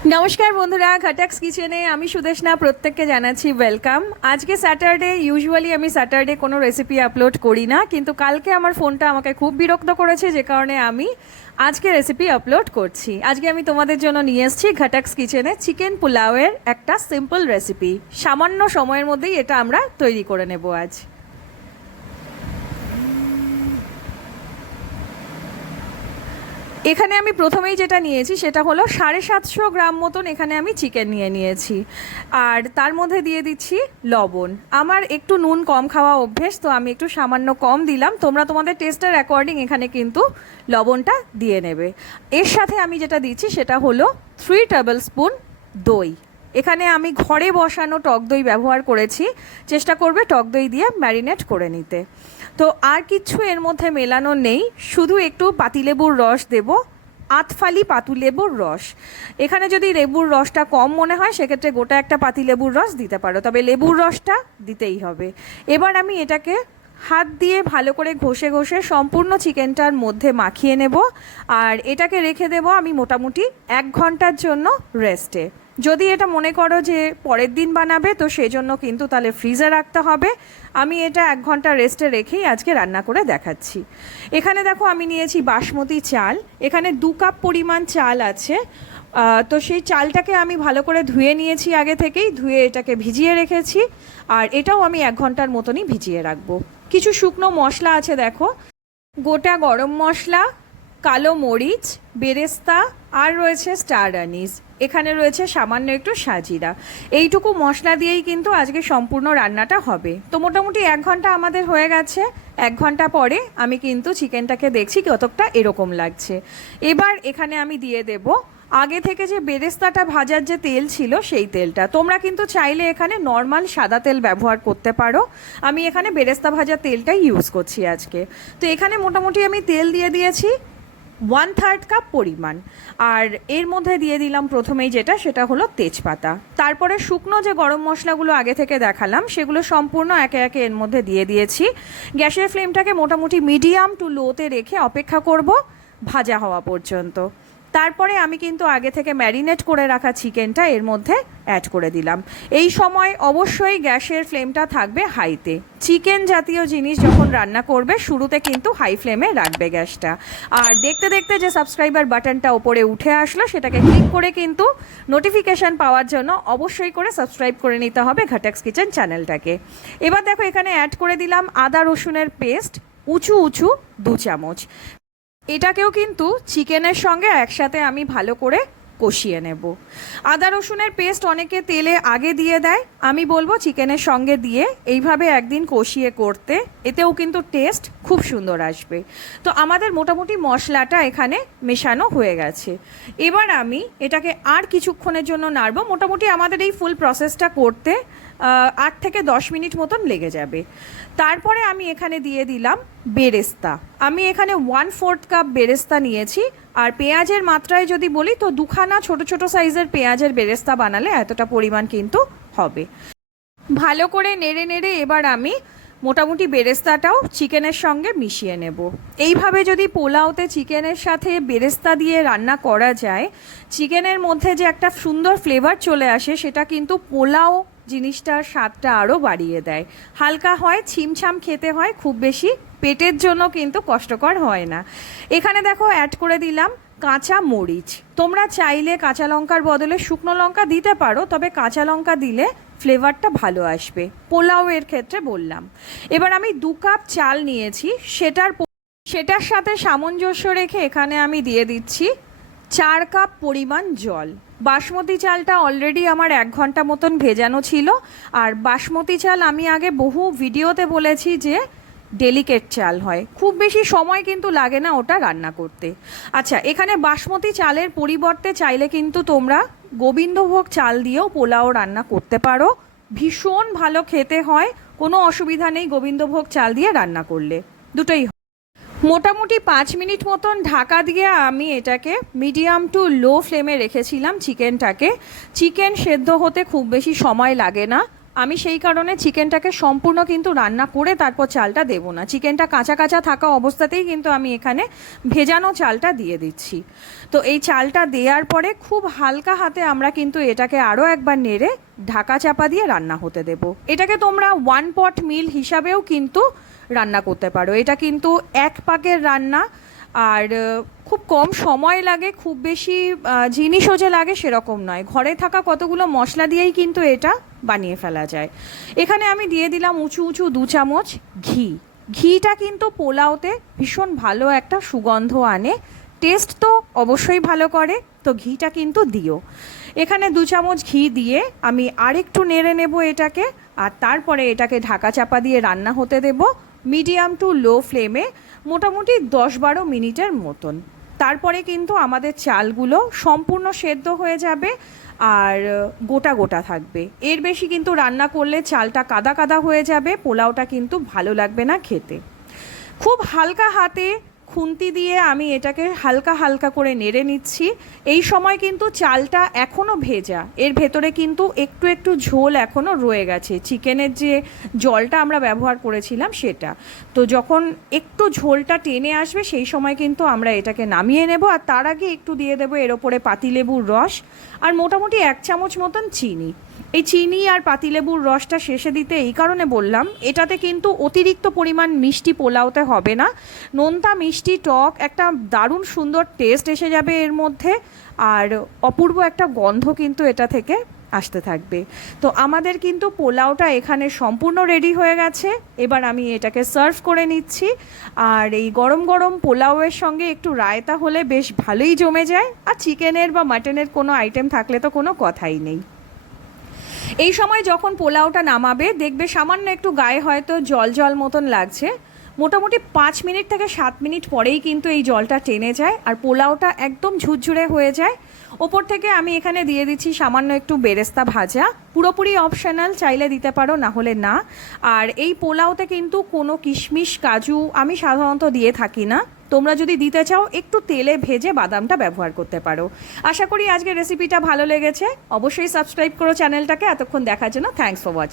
नमस्कार बंधुरा घटक्स किचेने आमी सुदेशना प्रत्येकके जानाচ্ছি वेलकाम। आज के सैटारडे यूजुअली आमी सैटारडे कोनो रेसिपि अपलोड करी ना, किन्तु कालके आमार फोनटा आमाके खूब बिरक्त करेছে जे कारणे आमी आजके रेसिपि अपलोड करছি। आजके आमी तोमादेर जोन्नो निये एसेছি घटक्स किचेने चिकेन पुलावेर एकटा सिम्पल रेसिपि। सामान्य समयेर मध्येई एटा आमरा तैरि करे नेब आज। এখানে আমি প্রথমেই যেটা নিয়েছি সেটা হলো 750 গ্রাম মতন এখানে আমি চিকেন নিয়েছি, আর তার মধ্যে দিয়ে দিচ্ছি লবণ। আমার একটু নুন কম খাওয়া অভ্যেস, তো আমি একটু সামান্য কম দিলাম। তোমরা তোমাদের টেস্টের অ্যাকর্ডিং এখানে কিন্তু লবণটা দিয়ে নেবে। এর সাথে আমি যেটা দিচ্ছি সেটা হলো 3 টেবিল স্পুন দই। এখানে আমি ঘরে বসানো টক দই ব্যবহার করেছি, চেষ্টা করবে টক দই দিয়ে ম্যারিনেট করে নিতে। তো আর কিছু এর মধ্যে মেলানো নেই, শুধু একটু পাতিলেবুর রস দেব, আতফালি পাতিলেবুর রস। এখানে যদি লেবুর রসটা কম মনে হয় সেক্ষেত্রে গোটা একটা পাতিলেবুর রস দিতে পারো, তবে লেবুর রসটা দিতেই হবে। এবার আমি এটাকে হাত দিয়ে ভালো করে ঘষে ঘষে সম্পূর্ণ চিকেনটার মধ্যে মাখিয়ে নেব, আর এটাকে রেখে দেব আমি মোটামুটি 1 ঘন্টার জন্য রেস্টে। যদি এটা মনে করো যে পরের দিন বানাবে তো সেজন্য কিন্তু তাহলে ফ্রিজে রাখতে হবে। আমি এটা 1 ঘন্টা রেস্টে রেখেই আজকে রান্না করে দেখাচ্ছি। এখানে দেখো আমি নিয়েছি বাসমতি চাল, এখানে 2 কাপ পরিমাণ চাল আছে। তো সেই চালটাকে আমি ভালো করে ধুয়ে নিয়েছি, আগে থেকেই ধুয়ে এটাকে ভিজিয়ে রেখেছি, আর এটাও আমি 1 ঘন্টার মতনই ভিজিয়ে রাখবো। কিছু শুকনো মশলা আছে দেখো, গোটা গরম মশলা, কালো মরিচ, বেরেস্তা, আর রয়েছে স্টার আনিস, এখানে রয়েছে সামান্য একটু শাহ জিরা। এইটুকু মশলা দিয়েই কিন্তু আজকে সম্পূর্ণ রান্নাটা হবে। তো মোটামুটি 1 ঘন্টা আমাদের হয়ে গেছে। 1 ঘন্টা পরে আমি কিন্তু চিকেনটাকে দেখছি কতটা এরকম লাগছে। এবার এখানে আমি দিয়ে দেব আগে থেকে যে বেরেস্তাটা ভাজার যে তেল ছিল সেই তেলটা। তোমরা কিন্তু চাইলে এখানে নর্মাল সাদা তেল ব্যবহার করতে পারো, আমি এখানে বেরেস্তা ভাজার তেলটাই ইউজ করছি আজকে। তো এখানে মোটামুটি আমি তেল দিয়ে দিয়েছি 1/3 কাপ পরিমাণ, আর এর মধ্যে দিয়ে দিলাম প্রথমেই যেটা সেটা হলো তেজপাতা। তারপরে শুকনো যে গরম মশলাগুলো আগে থেকে দেখালাম সেগুলো সম্পূর্ণ একে একে এর মধ্যে দিয়ে দিয়েছি। গ্যাসের ফ্লেমটাকে মোটামুটি মিডিয়াম টু লোতে রেখে অপেক্ষা করব ভাজা হওয়া পর্যন্ত। তারপরে আমি কিন্তু আগে থেকে ম্যারিনেট করে রাখা চিকেনটা এর মধ্যে অ্যাড করে দিলাম। এই সময় অবশ্যই গ্যাসের ফ্লেমটা থাকবে হাইতে। চিকেন জাতীয় জিনিস যখন রান্না করবে শুরুতে কিন্তু হাই ফ্লেমে রাখবে গ্যাসটা। আর দেখতে দেখতে যে সাবস্ক্রাইবার বাটনটা ওপরে উঠে আসলো সেটাকে ক্লিক করে কিন্তু নোটিফিকেশান পাওয়ার জন্য অবশ্যই করে সাবস্ক্রাইব করে নিতে হবে ঘটক্স কিচেন চ্যানেলটাকে। এবার দেখো এখানে অ্যাড করে দিলাম আদা রসুনের পেস্ট, উঁচু 2 চামচ। এটাকেও কিন্তু চিকেনের সঙ্গে একসাথে আমি ভালো করে কষিয়ে নেব। আদা রসুনের পেস্ট অনেকে তেলে আগে দিয়ে দেয়, আমি বলবো চিকেনের সঙ্গে দিয়ে এইভাবে একদিন কষিয়ে করতে, এতেও কিন্তু টেস্ট খুব সুন্দর আসবে। তো আমাদের মোটামুটি মশলাটা এখানে মেশানো হয়ে গেছে। এবার আমি এটাকে আর কিছুক্ষণের জন্য নাড়ব। মোটামুটি আমাদের এই ফুল প্রসেসটা করতে 8 থেকে 10 মিনিট মতন লেগে যাবে। তারপরে আমি এখানে দিয়ে দিলাম বেরেস্তা। আমি এখানে 1/4 কাপ বেরেস্তা নিয়েছি, আর পেঁয়াজের মাত্রায় যদি বলি তো 2খানা ছোট ছোট সাইজের পেঁয়াজের বেরেস্তা বানালে এতটা পরিমাণ কিন্তু হবে। ভালো করে নেড়ে নেড়ে এবার আমি মোটামুটি বেরেস্তাটাও চিকেনের সঙ্গে মিশিয়ে নেব। এইভাবে যদি পোলাওতে চিকেনের সাথে বেরেস্তা দিয়ে রান্না করা যায়, চিকেনের মধ্যে যে একটা সুন্দর ফ্লেভার চলে আসে সেটা কিন্তু পোলাও জিনিসটার স্বাদটা আরও বাড়িয়ে দেয়। হালকা হয়, ছিমছাম খেতে হয়, খুব বেশি পেটের জন্য কিন্তু কষ্টকর হয় না। এখানে দেখো অ্যাড করে দিলাম কাঁচা মরিচ। তোমরা চাইলে কাঁচা লঙ্কার বদলে শুকনো লঙ্কা দিতে পারো, তবে কাঁচা লঙ্কা দিলে ফ্লেভারটা ভালো আসবে, পোলাওয়ের ক্ষেত্রে বললাম। এবার আমি 2 কাপ চাল নিয়েছি, সেটার সাথে সামঞ্জস্য রেখে এখানে আমি দিয়ে দিচ্ছি 4 কাপ পরিমাণ জল। বাসমতি চালটা অলরেডি আমার 1 ঘন্টা মতন ভেজানো ছিল, আর বাসমতি চাল আমি আগে বহু ভিডিওতে বলেছি যে ডেলিকেট চাল হয়, খুব বেশি সময় কিন্তু লাগে না ওটা রান্না করতে। আচ্ছা, এখানে বাসমতি চালের পরিবর্তে চাইলে কিন্তু তোমরা গোবিন্দভোগ চাল দিয়েও পোলাও রান্না করতে পারো, ভীষণ ভালো খেতে হয়, কোনো অসুবিধা নেই গোবিন্দভোগ চাল দিয়ে রান্না করলে, দুটোই। মোটামুটি 5 মিনিট মতন ঢাকা দিয়ে আমি এটাকে মিডিয়াম টু লো ফ্লেমে রেখেছিলাম চিকেনটাকে। চিকেন সেদ্ধ হতে খুব বেশি সময় লাগে না, আমি সেই কারণে চিকেনটাকে সম্পূর্ণ কিন্তু রান্না করে তারপর চালটা দেবো না, চিকেনটা কাঁচা কাঁচা থাকা অবস্থাতেই কিন্তু আমি এখানে ভেজানো চালটা দিয়ে দিচ্ছি। তো এই চালটা দেওয়ার পরে খুব হালকা হাতে আমরা কিন্তু এটাকে আরও একবার নেড়ে ঢাকা চাপা দিয়ে রান্না হতে দেব। এটাকে তোমরা 1 পট মিল হিসাবেও কিন্তু রান্না করতে পারো। এটা কিন্তু 1 পাকের রান্না, আর খুব কম সময় লাগে, খুব বেশি জিনিসও যে লাগে সেরকম নয়, ঘরে থাকা কতগুলো মশলা দিয়েই কিন্তু এটা বানিয়ে ফেলা যায়। এখানে আমি দিয়ে দিলাম উঁচু উঁচু 2 চামচ ঘি। ঘিটা কিন্তু পোলাওতে ভীষণ ভালো একটা সুগন্ধ আনে, টেস্ট তো অবশ্যই ভালো করে, তো ঘিটা কিন্তু দিও। এখানে 2 চামচ ঘি দিয়ে আমি আরেকটু নেড়ে নেব এটাকে, আর তারপরে এটাকে ঢাকা চাপা দিয়ে রান্না হতে দেব মিডিয়াম টু লো ফ্লেমে মোটামুটি 10-12 মিনিটের মতন। তারপরে কিন্তু আমাদের চালগুলো সম্পূর্ণ সেদ্ধ হয়ে যাবে আর গোটা গোটা থাকবে। এর বেশি কিন্তু রান্না করলে চালটা কাদা কাদা হয়ে যাবে, পোলাওটা কিন্তু ভালো লাগবে না খেতে। খুব হালকা হাতে খুন্তি দিয়ে আমি এটাকে হালকা হালকা করে নেড়ে নিচ্ছি। এই সময় কিন্তু চালটা এখনও ভেজা, এর ভেতরে কিন্তু একটু একটু ঝোল এখনও রয়ে গেছে, চিকেনের যে জলটা আমরা ব্যবহার করেছিলাম সেটা। তো যখন একটু ঝোলটা টেনে আসবে সেই সময় কিন্তু আমরা এটাকে নামিয়ে নেব, আর তার আগে একটু দিয়ে দেবো এর ওপরে পাতিলেবুর রস আর মোটামুটি 1 চামচ মতন চিনি। এই চিনি আর পাতিলেবুর রসটা শেষে দিতে এই কারণে বললাম, এটাতে কিন্তু অতিরিক্ত পরিমাণ মিষ্টি পোলাওতে হবে না, নোনতা মিষ্টি টক একটা দারুণ সুন্দর টেস্ট এসে যাবে এর মধ্যে, আর অপূর্ব একটা গন্ধ কিন্তু এটা থেকে আসতে থাকবে। তো আমাদের কিন্তু পোলাওটা এখানে সম্পূর্ণ রেডি হয়ে গেছে। এবার আমি এটাকে সার্ভ করে নিচ্ছি, আর এই গরম গরম পোলাওয়ের সঙ্গে একটু রায়তা হলে বেশ ভালোই জমে যায়, আর চিকেনের বা মাটনের কোনো আইটেম থাকলে তো কোনো কথাই নেই। এই সময় যখন পোলাওটা নামাবে দেখবে সামান্য একটু গায়ে হয়তো জল জল মতন লাগছে, মোটামুটি 5 মিনিট থেকে 7 মিনিট পরেই কিন্তু এই জলটা টেনে যায় আর পোলাওটা একদম ঝুরঝুরে হয়ে যায়। ওপর থেকে আমি এখানে দিয়ে দিচ্ছি সামান্য একটু বেরেস্তা ভাজা, পুরোপুরি অপশনাল, চাইলে দিতে পারো না হলে না। আর এই পোলাওতে কিন্তু কোনো কিশমিশ কাজু আমি সাধারণত দিয়ে থাকি না, তোমরা যদি দিতে চাও একটু তেলে ভেজে বাদামটা ব্যবহার করতে পারো। আশা করি আজকের রেসিপিটা ভালো লেগেছে, অবশ্যই সাবস্ক্রাইব করো চ্যানেলটাকে। এতক্ষণ দেখার জন্য থ্যাঙ্কস ফর ওয়াচিং।